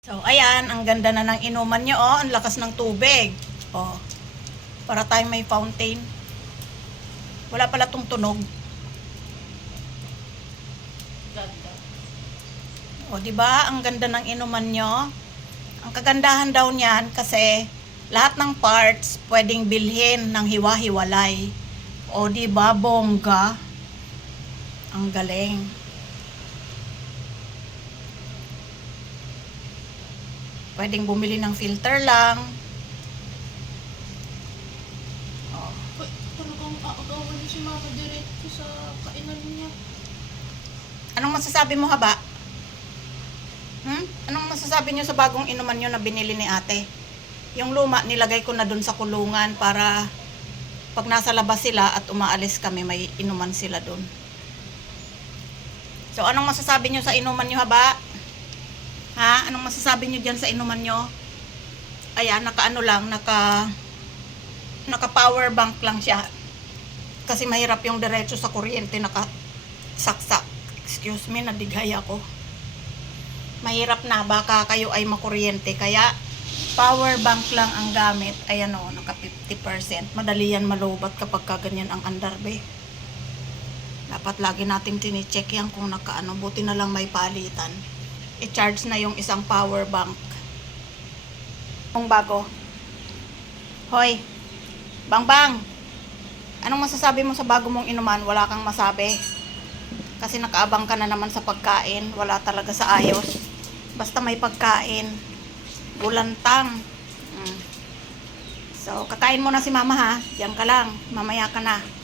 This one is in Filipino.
So, ayan, ang ganda na ng inuman nyo, oh. Ang lakas ng tubig. Oh. Para tayong may fountain. Wala pala tong tunog. O, di ba? Ang ganda ng inuman nyo. Ang kagandahan daw niyan kasi lahat ng parts pwedeng bilhin ng hiwa-hiwalay. O, di ba? Bongga. Ang galing. Pwedeng bumili ng filter lang. O, Uy, talagang aagawan niya si Mama diretso sa kainan niya. Anong masasabi mo haba? Hmm? Anong masasabi niyo sa bagong inuman niyo na binili ni ate? Yung luma, nilagay ko na dun sa kulungan para pag nasa labas sila at umaalis kami, may inuman sila dun. So, anong masasabi niyo sa inuman niyo haba? Ha? Anong masasabi niyo dyan sa inuman niyo? Ayan, naka ano lang, naka naka power bank lang siya. Kasi mahirap yung diretso sa kuryente, naka saksak. Excuse me, nadighay ako. Mahirap na, baka kayo ay makuryente. Kaya, power bank lang ang gamit. Ayan o, naka 50%. Madali yan malubat kapag kaganyan ang andarbe. Dapat lagi nating tinicheck yan kung nakaano. Buti na lang may palitan. I-charge na yung isang power bank. Kung bago. Hoy, Bang Bang, anong masasabi mo sa bago mong inuman? Wala kang masabi. Kasi nakaabang ka na naman sa pagkain. Wala talaga sa ayos. Basta may pagkain. Gulantang. Mm. So, kakain mo na si mama ha. Diyan ka lang. Mamaya ka na.